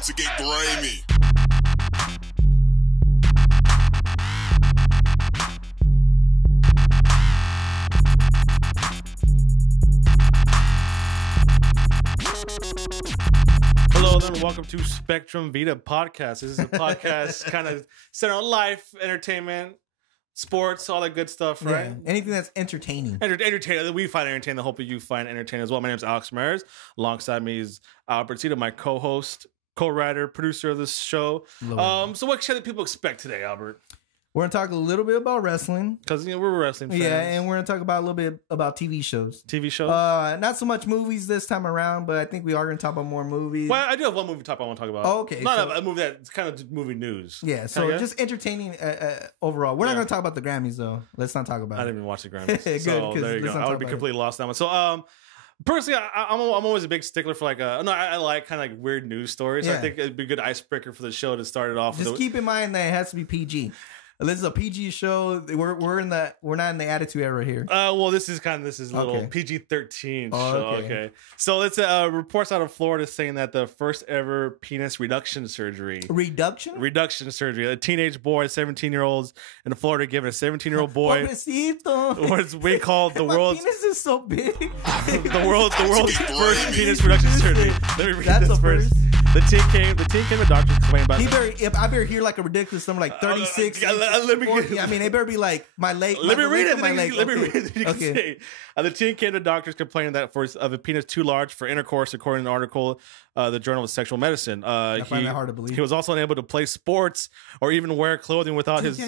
time to get grimy. Hello and welcome to Spectrum Vida podcast. This is a podcast kind of centered on life, entertainment, sports, all that good stuff, right? Yeah, anything that's entertaining. Entertaining. We find entertaining. I hope you find entertaining as well. My name is Alex Mares. Alongside me is Albert Zito, my co-host, co-writer, producer of this show. So what should the people expect today, Albert? We're going to talk a little bit about wrestling. Because we're wrestling fans. Yeah, and we're going to talk about a little bit about TV shows. TV shows? Not so much movies this time around, but I think we are going to talk about more movies. Well, I do have one movie topic I want to talk about. Oh, okay. Not a movie that's kind of movie news. Yeah, so just entertaining overall. We're not going to talk about the Grammys, though. Let's not talk about it. I didn't even watch the Grammys. Good, so there you go. I would be completely lost on that one. So, personally, I'm always a big stickler for I like kind of like weird news stories. Yeah. I think it'd be a good icebreaker for the show to start it off. Just keep in mind that it has to be PG. This is a PG show. We're not in the attitude era here. Well, this is a little PG-13 show. Okay. So it's reports out of Florida saying that the first ever penis reduction surgery. Reduction surgery. A teenage boy, 17-year-olds in Florida, giving a 17-year-old boy what we call the world's penis is so big. the world's first penis reduction surgery. Let me read this first. The teen came to doctors complaining about. I better hear like a ridiculous number like 36. Let me 40. I mean, they better be like my leg. Let me read it. Let me read it. Okay. The teen came to doctors complaining that of a penis too large for intercourse, according to an article, the Journal of Sexual Medicine. I find that hard to believe. He was also unable to play sports or even wear clothing without his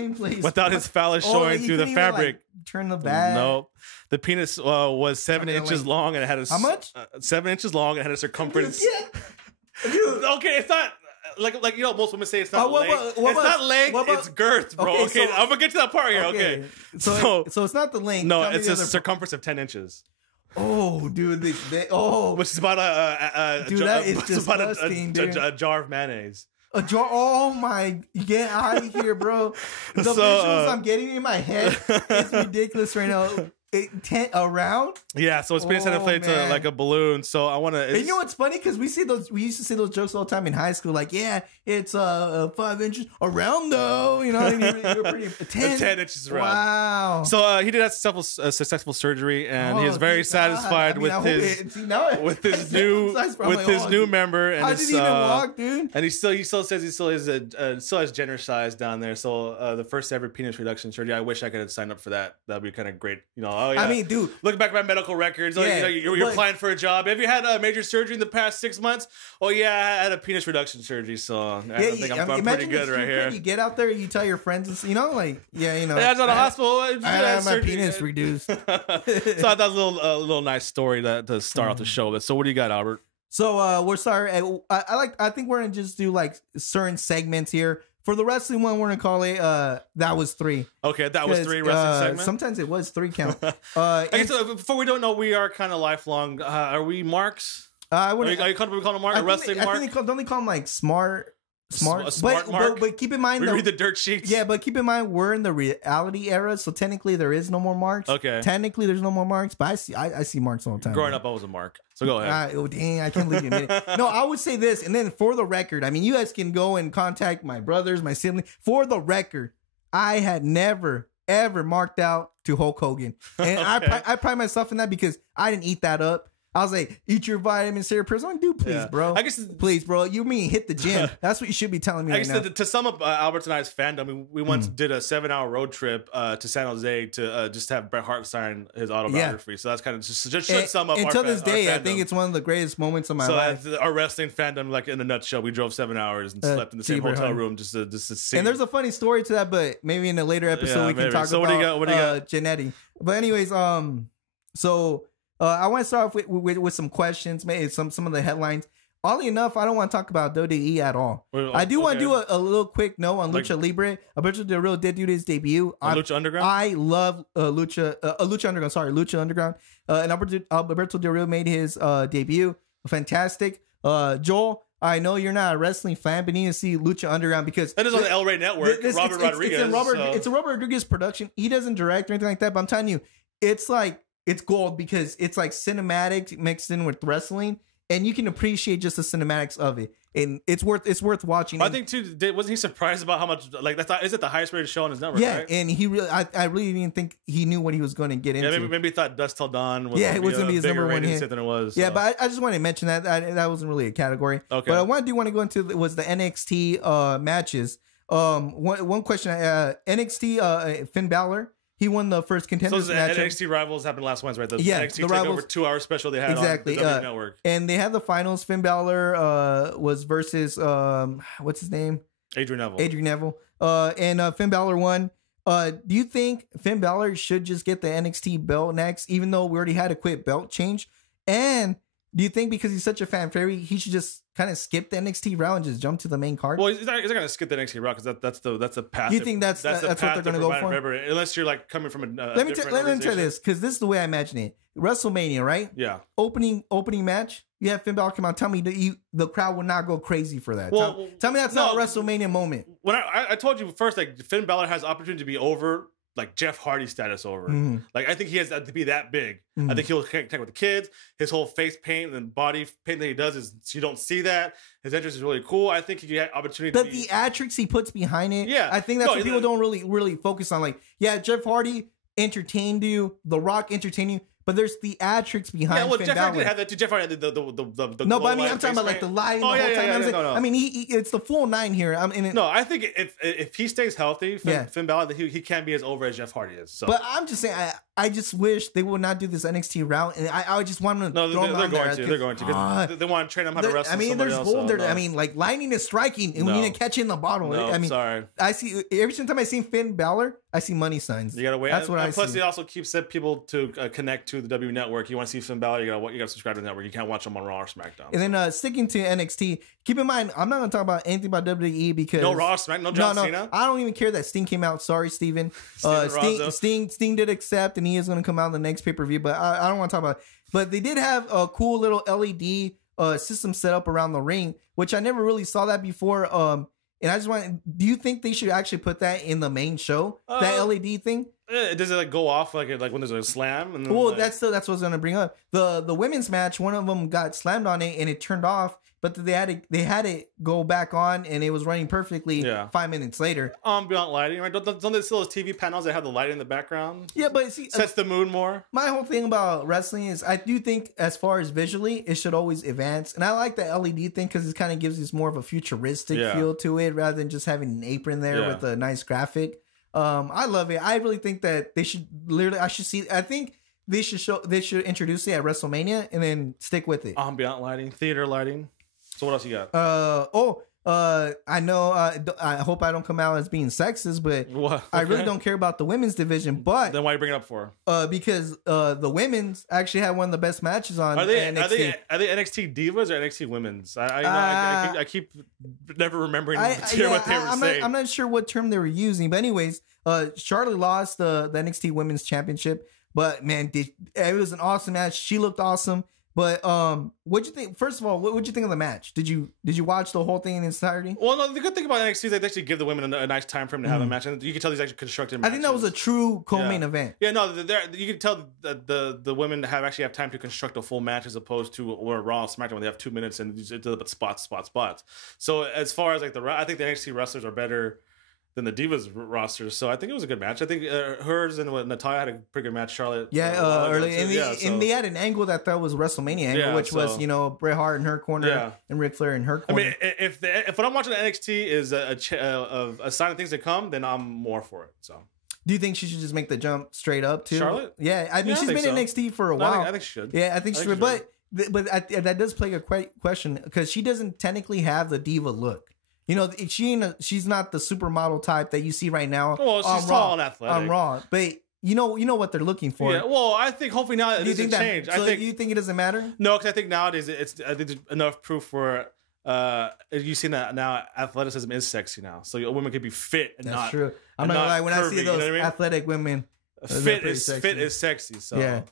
phallus showing through the fabric. Turn the back. No, the penis was 7 inches long and it had a how much? 7 inches long and had a circumference. Okay, it's not. Like most women say it's not length. It's not length, it's girth, bro. Okay, I'm gonna get to that part here. Okay. So it's not the length. No, it's a circumference of 10 inches. Oh, dude, which is about a jar of mayonnaise. A jar? Oh my! Get out of here, bro. The visuals I'm getting in my head is ridiculous right now. Around? Yeah, so it's being set in place like a balloon. So I want to. You know what's funny? Because we used to say those jokes all the time in high school. Like, yeah, it's 5 inches around though. You know, I mean, you're pretty 10 inches around. Wow. So he did have successful surgery, and he is very satisfied with his new member. And how did he even walk, dude? And he still says he still has general size down there. So the first ever penis reduction surgery. I wish I could have signed up for that. That'd be kind of great. You know. Oh, yeah. I mean, dude, look back at my medical records. Yeah, you're applying for a job. Have you had a major surgery in the past 6 months? Oh yeah, I had a penis reduction surgery. So I think I'm pretty good right here. You get out there, you tell your friends, you know, like that's at a hospital. I had my penis reduced. So I thought that was a little nice story to start off the show. But so what do you got, Albert? So we're sorry. I think we're gonna just do like certain segments here. For the wrestling one, we're gonna call it that was 3. Okay, that was 3 wrestling segments. Sometimes it was 3 count. Before we don't know, we are kind of lifelong. Are we marks? Are you comfortable calling them mark? A wrestling mark? Don't they call them like smart? But keep in mind, we read the dirt sheets. Yeah, but keep in mind we're in the reality era, so technically there is no more marks. Okay, technically there's no more marks, but I see marks all the time. Growing up, I was a mark. So go ahead. Dang, I can't believe you admit it. No, I would say this, and then for the record, I mean, you guys can go and contact my brothers, my siblings. For the record, I had never ever marked out to Hulk Hogan, and I pride myself in that because I didn't eat that up. I was like, eat your vitamins, cereal pills. I'm like, dude, please, bro. I guess, please, bro. You mean hit the gym? That's what you should be telling me. I guess to sum up Albert and I's fandom, we once did a 7-hour road trip to San Jose to just have Bret Hart sign his autobiography. So that's kind of just should sum up. Until this day, I think it's one of the greatest moments of my life. So our wrestling fandom, like in a nutshell, we drove 7 hours and slept in the same hotel room just to see. And there's a funny story to that, but maybe in a later episode we can talk about. What do you got? Genetti. But anyways, so. I want to start off with some questions, maybe some of the headlines. Oddly enough, I don't want to talk about WWE at all. I do want to do a little quick note on Lucha Libre. Alberto Del Rio did do his debut. Lucha Underground? I love Lucha Underground. Sorry, Lucha Underground. And Alberto Del Rio made his debut. Fantastic. Joel, I know you're not a wrestling fan, but you need to see Lucha Underground because that is on the El Rey Network. Robert Rodriguez. It's a Robert Rodriguez production. He doesn't direct or anything like that, but I'm telling you, it's gold because it's like cinematic mixed in with wrestling. and you can appreciate just the cinematics of it. And it's worth watching. I think too. Wasn't he surprised about how much? Like is it the highest rated show on his network? Yeah, right? and he really, I really didn't think he knew what he was going to get into. Yeah, maybe he thought Dusk Till Dawn was it was going to be his number one hit than it was. Yeah, but I just wanted to mention that wasn't really a category. Okay, but I do want to go into was the NXT matches. One question, NXT Finn Balor. He won the first contenders match. NXT Rivals happened last Wednesday, right? The NXT Takeover 2-hour special they had on the WWE Network. And they had the finals. Finn Balor was versus what's his name? Adrian Neville. And Finn Balor won. Do you think Finn Balor should just get the NXT belt next, even though we already had a quick belt change? And do you think because he's such a fan favorite, he should just kind of skip the NXT route and just jump to the main card? Well, he's not going to skip the NXT route because that's the path. You think that's what they're going to go for? Forever, unless you're like coming from a let me tell you this, because this is the way I imagine it. WrestleMania, right? Yeah. Opening match. You have Finn Balor come out. Tell me the crowd will not go crazy for that. Well, tell me that's not a WrestleMania moment. When I told you first, like Finn Balor has the opportunity to be over. Like Jeff Hardy status over. Mm-hmm. Like I think he has to be that big. Mm-hmm. I think he'll connect with the kids. His whole face paint and body paint that he does is you don't see that. His entrance is really cool. I think he had opportunity. The theatrics he puts behind it. Yeah, I think that's what people don't really focus on. Like, yeah, Jeff Hardy entertained you. The Rock entertained you. But there's theatrics behind. Yeah, well, Jeff Hardy did have that too. Jeff Hardy had the no, but I mean, I'm talking about like the lighting the whole time. No. I mean, it's the full 9 here. No, I think if he stays healthy, Finn Balor, he can't be as over as Jeff Hardy is. So. But I'm just saying, I just wish they would not do this NXT route, and I just want them to throw them out there. They're going to. They want to train them how to wrestle. I mean, there's gold there. I mean, like lightning is striking, and we need to catch it in the bottle. No, I mean, sorry. I see every single time I see Finn Balor, I see money signs. You gotta wait. That's what I see. Plus, he also keeps people to connect to the W Network. You want to see Finn Balor, you gotta subscribe to the network. You can't watch them on Raw or SmackDown. And then sticking to NXT, keep in mind, I'm not gonna talk about anything about WWE because no Raw, SmackDown, no John Cena. I don't even care that Sting came out. Sorry, Steven. Sting did accept, and he is gonna come out in the next pay-per-view. But I don't want to talk about it. But they did have a cool little LED system set up around the ring, which I never really saw that before. And I just want, do you think they should actually put that in the main show? That LED thing? Does it like go off like when there's a slam? And then well, that's what I was going to bring up. The women's match, one of them got slammed on it and it turned off, but they had it go back on and it was running perfectly 5 minutes later. Beyond lighting, right? Don't they still those TV panels that have the light in the background? Yeah, but see, sets the mood more. My whole thing about wrestling is I do think as far as visually, it should always advance. And I like the LED thing because it kind of gives us more of a futuristic feel to it rather than just having an apron there with a nice graphic. I love it. I really think that they should I think they should introduce it at WrestleMania and then stick with it. Ambient lighting, theater lighting. So what else you got? I know. I hope I don't come out as being sexist, but I really don't care about the women's division. But then why you bring it up for? Because the women's actually had one of the best matches on. Are they NXT. Are they NXT divas or NXT women's? I keep never remembering what they were saying. I'm not sure what term they were using, but anyways, Charlotte lost the NXT Women's Championship. But man, it was an awesome match. She looked awesome. But what'd you think? First of all, what would you think of the match? Did you watch the whole thing in its entirety? Well, no. The good thing about NXT is they actually give the women a nice time frame to have a match, and you can tell these actually constructed matches. I think that was a true co-main event. Yeah, no, you can tell that the women have time to construct a full match as opposed to or Raw, SmackDown, when they have 2 minutes and it's spots. So as far as like I think the NXT wrestlers are better than the Divas rosters, so I think it was a good match. I think hers and Natalya had a pretty good match. Charlotte, early, and they had an angle that was WrestleMania angle, which was Bret Hart in her corner and Ric Flair in her corner. I mean, if what I'm watching NXT is a sign of things to come, then I'm more for it. So, do you think she should just make the jump straight up too? Charlotte? Yeah, I mean she's been in NXT for a while. I think she should. Yeah, I think she should. But that does play a question because she doesn't technically have the diva look. You know, she's not the supermodel type that you see right now. Well, she's tall and athletic on Raw, but you know what they're looking for. Yeah, well, I think hopefully now it doesn't change. So you think it doesn't matter? No, because I think nowadays I think there's enough proof for you see that now athleticism is sexy now, so a woman could be fit and That's true. I'm not gonna lie, when curvy, I see those athletic women, fit is sexy. So yeah.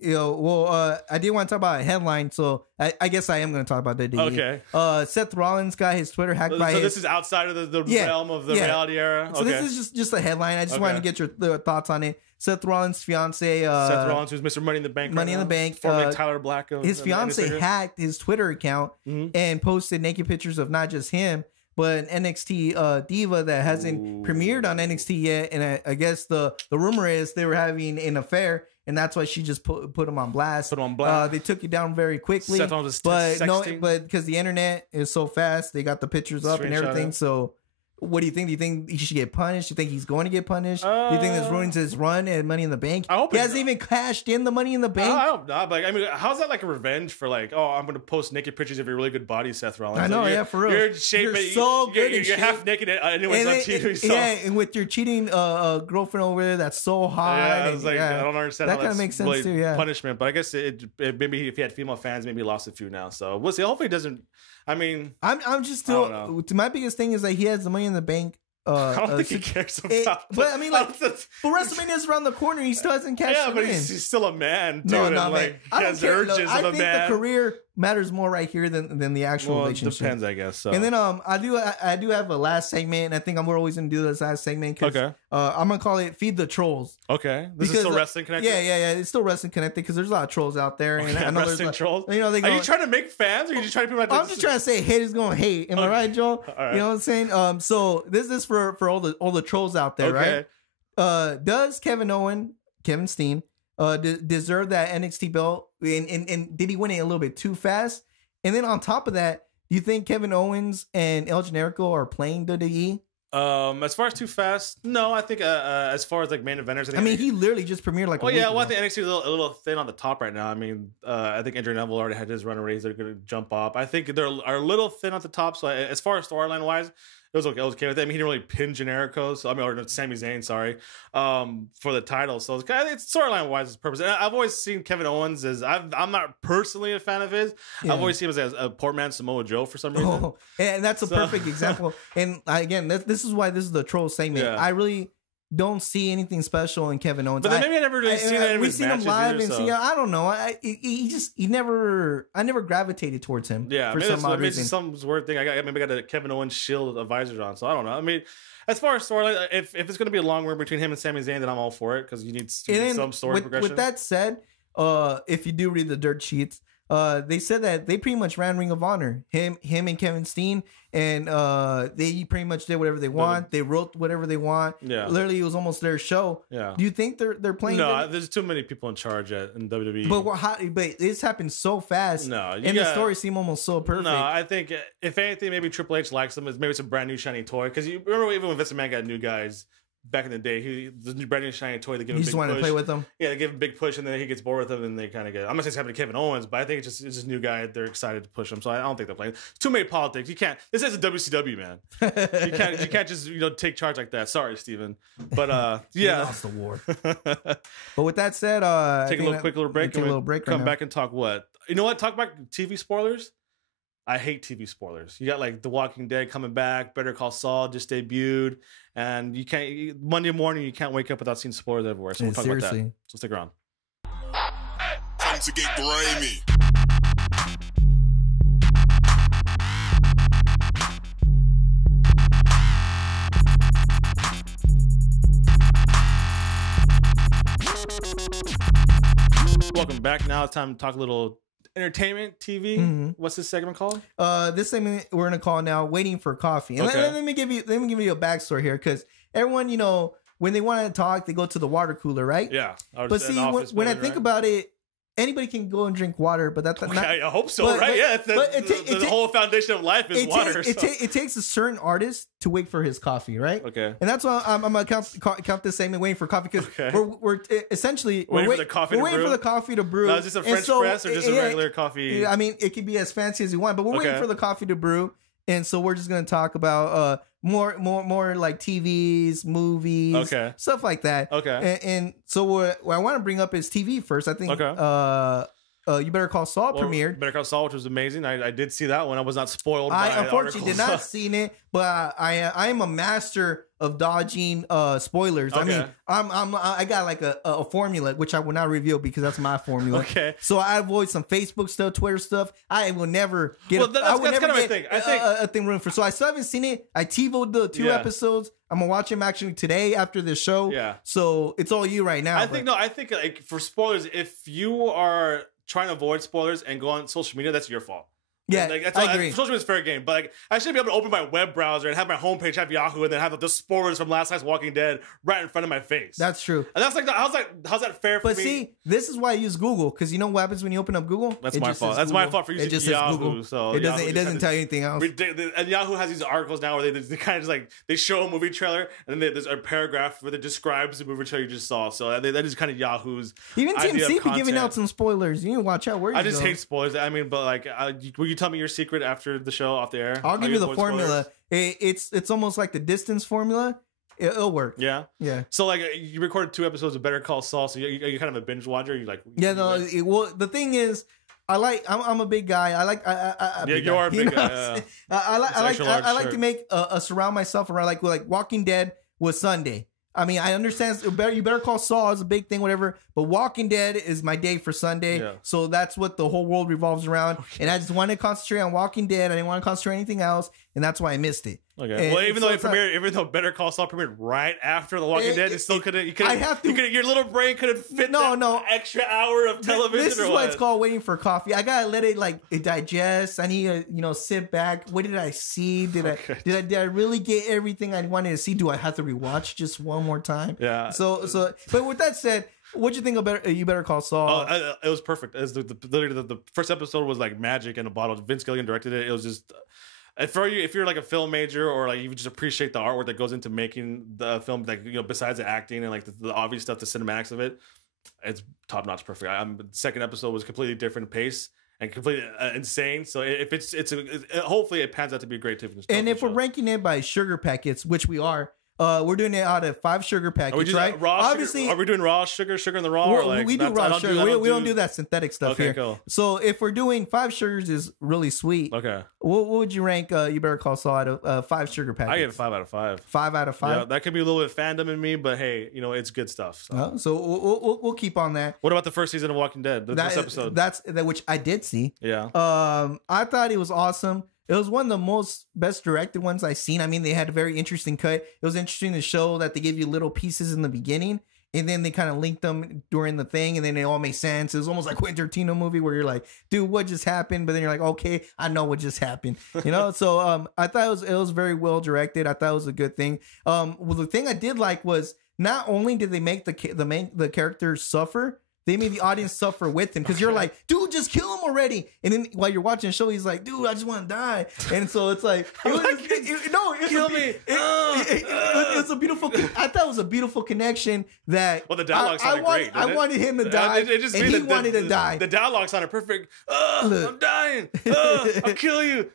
I did want to talk about a headline, so I guess I am going to talk about that. Okay. Seth Rollins got his Twitter hacked by. So this is outside of the realm of the reality era. So this is just a headline. I just wanted to get your thoughts on it. Seth Rollins' fiance. Seth Rollins, who's Mr. Money in the Bank. Money in the Bank. Formerly Tyler Black. His fiance hacked his Twitter account and posted naked pictures of not just him, but an NXT diva that hasn't premiered on NXT yet. And I guess the rumor is they were having an affair, and that's why she just put him on blast. They took it down very quickly. But because the internet is so fast, they got the pictures up and everything. So what do you think? Do you think he should get punished? Do you think he's going to get punished? Do you think this ruins his run at Money in the Bank? I hope he hasn't even cashed in the Money in the Bank. I hope not. But I mean, how's that like a revenge for like, oh, I'm going to post naked pictures of your really good body, Seth Rollins? I know, like, for real. You're in shape. You're so good. You're half naked anyways on TV. So. Yeah, and with your cheating girlfriend over there, that's so hot. Yeah, I was like, I don't understand. That kind of makes sense really too. Yeah, punishment. But I guess it maybe if he had female fans, maybe he lost a few now. So we'll see. Hopefully, it doesn't. I mean, I'm just still. My biggest thing is that he has the Money in the Bank. I don't think he cares about but I mean, like, but WrestleMania is around the corner. He still hasn't cashed in. Yeah, but he's still a man. Dude, no, not like, man. I don't care. I think the career matters more right here than the actual relationship. Depends, I guess. So. And then I do have a last segment, and I think we're always gonna do this last segment. Okay. I'm gonna call it "Feed the Trolls." Okay. This is still wrestling connected. Yeah. It's still wrestling connected because there's a lot of trolls out there. And I know wrestling trolls. You know, are you trying to make fans, or are you just trying to people? I'm just trying to say haters gonna hate. Am I right, Joel? All right. You know what I'm saying? So this is for all the trolls out there, right? Does Kevin Steen deserve that NXT belt? And did he win it a little bit too fast? And then on top of that, do you think Kevin Owens and El Generico are playing WWE? As far as too fast, no. I think as far as like main eventers, I mean, he literally just premiered like. I think NXT is a little thin on the top right now. I mean, I think Andrew Neville already had his run already. They're going to jump up. I think they're a little thin at the top. So as far as storyline wise, it was okay with that. I mean, he didn't really pin Generico, so or Sami Zayn, sorry, for the title. So it's storyline wise, it's purpose. And I've always seen Kevin Owens as I'm not personally a fan of his. Yeah. I've always seen him as a poor man Samoa Joe for some reason. Oh, and that's a perfect example. And again, this is why this is the troll segment. Yeah. I really don't see anything special in Kevin Owens. But then maybe I never really seen it. We've seen him live and see. I don't know. I never gravitated towards him. Yeah, for some odd reason. Some weird thing. I got a Kevin Owens shield advisor on, so I don't know. I mean, as far as story, if it's going to be a long run between him and Sami Zayn, then I'm all for it because you need some story progression. With that said, if you do read the dirt sheets, they said that they pretty much ran Ring of Honor. Him and Kevin Steen, and they pretty much did whatever they want. They wrote whatever they want. Yeah, literally, it was almost their show. Yeah. Do you think they're playing? No, there's too many people in charge in WWE. But this happened so fast. No, the story seemed almost so perfect. No, I think if anything, maybe Triple H likes them. Maybe it's a brand new shiny toy. Because you remember even when Vince McMahon got new guys. Back in the day, the brand new shiny toy, they give him a big push. You just want to play with them? Yeah, they give him a big push, and then he gets bored with them, and they kind of get... I'm not saying it's happening to Kevin Owens, but I think it's just a new guy. They're excited to push him, so I don't think they're playing. It's too many politics. You can't... This is a WCW, man. You can't just, take charge like that. Sorry, Steven. But, yeah. He lost the war. But with that said... take a quick little break. Come back and talk what? You know what? Talk about TV spoilers. I hate TV spoilers. You got like The Walking Dead coming back, Better Call Saul just debuted, and you can't Monday morning you can't wake up without seeing spoilers everywhere. So we'll talk about that. So stick around. Time to get grimy. Welcome back. Now it's time to talk a little entertainment TV. Mm-hmm. What's this segment called? This segment we're gonna call now "Waiting for Coffee." And let me give you a backstory here, because everyone, when they want to talk, they go to the water cooler, right? Yeah. But see, when I think about it, anybody can go and drink water, but that's not. I hope so, right? Yeah. The whole foundation of life is water. It takes a certain artist to wait for his coffee, right? Okay. And that's why I'm gonna count this segment "Waiting for Coffee" because we're essentially waiting for the coffee to brew. No, is this a French press or just a regular coffee? I mean, it could be as fancy as you want, but we're waiting for the coffee to brew, and so we're just gonna talk about more like TVs, movies, stuff like that. Okay. And so what I want to bring up is TV first. I think You Better Call Saul premiered. Better Call Saul, which was amazing. I did see that one. I was not spoiled. I unfortunately did not seen it, but I am a master of dodging spoilers. Okay. I mean, I got like a formula which I will not reveal because that's my formula. Okay. So I avoid some Facebook stuff, Twitter stuff. I will never get. Well, that's kind of my thing. I think a thing room for. So I still haven't seen it. I TiVo'd the 2 episodes. I'm gonna watch them actually today after this show. Yeah. So it's all you right now. I think like for spoilers, if you are trying to avoid spoilers and go on social media, that's your fault. Yeah, like, that's I agree. Social media is fair game, but like I should be able to open my web browser and have my homepage have Yahoo and then have the spoilers from last night's Walking Dead right in front of my face. That's true. And that's like, how's that fair for me? But see, this is why I use Google, because you know what happens when you open up Google? That's my fault. That's my fault for using Yahoo. So it doesn't tell you anything else. And Yahoo has these articles now where they kind of just like they show a movie trailer and then there's a paragraph where it describes the movie trailer you just saw. So that is kind of Yahoo's. Even TMC be giving out some spoilers. You need to watch out where you go. I just hate spoilers. I mean, but like, will you tell me your secret after the show off the air? I'll give you the formula. It's almost like the distance formula. It'll work. Yeah. So like you recorded 2 episodes of Better Call Saul. So you're kind of a binge watcher. You like? Yeah. No. Well, the thing is, I'm a big guy. You are a big guy. I like to make surround myself around like Walking Dead was Sunday. I mean, I understand You Better Call Saul is a big thing, whatever. But Walking Dead is my day for Sunday. Yeah. So that's what the whole world revolves around. Okay. And I just wanted to concentrate on Walking Dead. I didn't want to concentrate on anything else. And that's why I missed it. Okay. And well, even though Better Call Saul premiered right after The Walking Dead, it still couldn't. Your little brain couldn't fit that extra hour of television. This is why it's called waiting for coffee. I gotta let it digest. I need to sit back. What did I see? Did I really get everything I wanted to see? Do I have to rewatch just one more time? Yeah. So. But with that said, what'd you think of You Better Call Saul? It was perfect. As the first episode was like magic in a bottle. Vince Gilligan directed it. It was just. For you, if you're like a film major or like you just appreciate the artwork that goes into making the film, like besides the acting and like the obvious stuff, the cinematics of it, it's top notch, perfect. The second episode was completely different pace and completely insane. So if hopefully it pans out to be a great TV show. And if we're ranking it by sugar packets, which we are. We're doing it out of 5 sugar packets, right? Obviously, are we doing raw sugar in the raw? We do raw sugar. We don't do that synthetic stuff here. Cool. So if we're doing 5 sugars is really sweet. Okay. What would you rank You Better Call Saul out of 5 sugar packets? I give it 5 out of 5. 5 out of 5? Yeah, that could be a little bit of fandom in me, but hey, it's good stuff. So we'll keep on that. What about the first season of Walking Dead? The first episode? That's which I did see. Yeah. I thought it was awesome. It was one of the best directed ones I've seen. I mean, they had a very interesting cut. It was interesting to show that they gave you little pieces in the beginning, and then they kind of linked them during the thing, and then it all made sense. It was almost like Quentin Tarantino movie where you're like, dude, what just happened? But then you're like, okay, I know what just happened. So I thought it was very well directed. I thought it was a good thing. Well, the thing I did like was not only did they make the characters suffer, they made the audience suffer with him because you're like, dude, just kill him already. And then while you're watching the show, he's like, dude, I just want to die. And so it's like, kill me. It was a beautiful. I thought it was a beautiful connection that. Well, the dialogue sounded great. I wanted him to die, and he wanted to die. The dialogue sounded perfect. I'm dying. I'll kill you.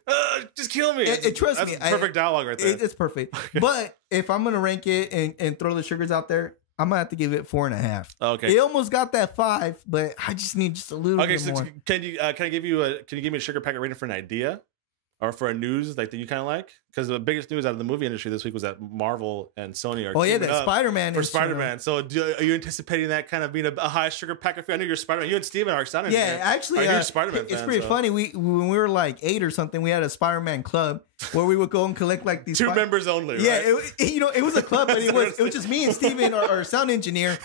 Just kill me. Trust me, perfect dialogue right there. It's perfect. But if I'm gonna rank it and throw the sugars out there, I'm gonna have to give it 4.5. Okay. It almost got that 5, but I just need just a little bit more. Can you give me a sugar packet rating for an idea? Or for a news like that you kind of like? Because the biggest news out of the movie industry this week was that Marvel and Sony are that Spider-Man for Spider-Man. So are you anticipating that kind of being a high sugar packet for you? I know you're Spider-Man. You and Steven are excited. Yeah, actually, you're Spider-Man it's pretty funny. When we were like 8 or something, we had a Spider-Man club where we would go and collect like these 2 members only. Right? Yeah, it was a club, but it was just me and Steven, our sound engineer.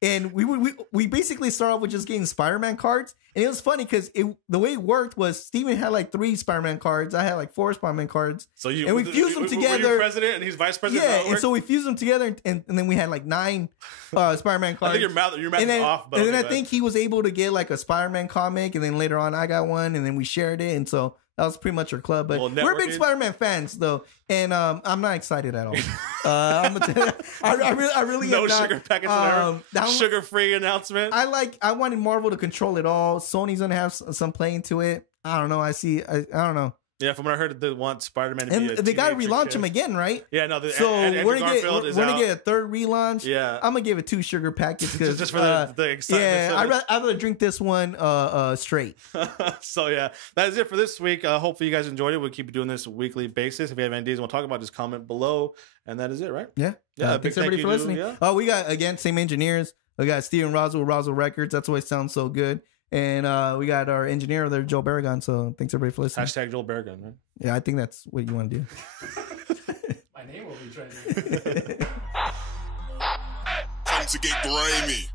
And we basically started off with just getting Spider-Man cards. And it was funny because the way it worked was Steven had like 3 Spider-Man cards. I had like 4 Spider-Man cards. So we fused them together. Were you president and he's vice president? Yeah, and so we fused them together, and then we had like 9 Spider-Man cards. I think your math is off. And then I think he was able to get like a Spider-Man comic, and then later on I got one, and then we shared it. And so that was pretty much our club. But we're big Spider-Man fans, though, and I'm not excited at all. I really no am not. Sugar packets sugar-free announcement. I wanted Marvel to control it all. Sony's gonna have some play into it. I don't know. I don't know. Yeah, from what I heard, they want Spider-Man to be a they got to relaunch him again, right? Yeah, no. So we're gonna get a third relaunch. Yeah, I'm gonna give it 2 sugar packets because just for the excitement. Yeah, I'd rather drink this one straight. So yeah, that is it for this week. Hopefully you guys enjoyed it. We'll keep doing this weekly basis. If you have any ideas we'll talk about, just comment below. And that is it, right? Yeah. Thanks everybody for listening. Yeah. We got, again, same engineers. We got Steven Roswell, Roswell Records. That's why it sounds so good. And we got our engineer there, Joe Barragon. So thanks everybody for listening. Hashtag Joel Barragon, right? Yeah, I think that's what you want to do. My name will be trending. Time to get grimy.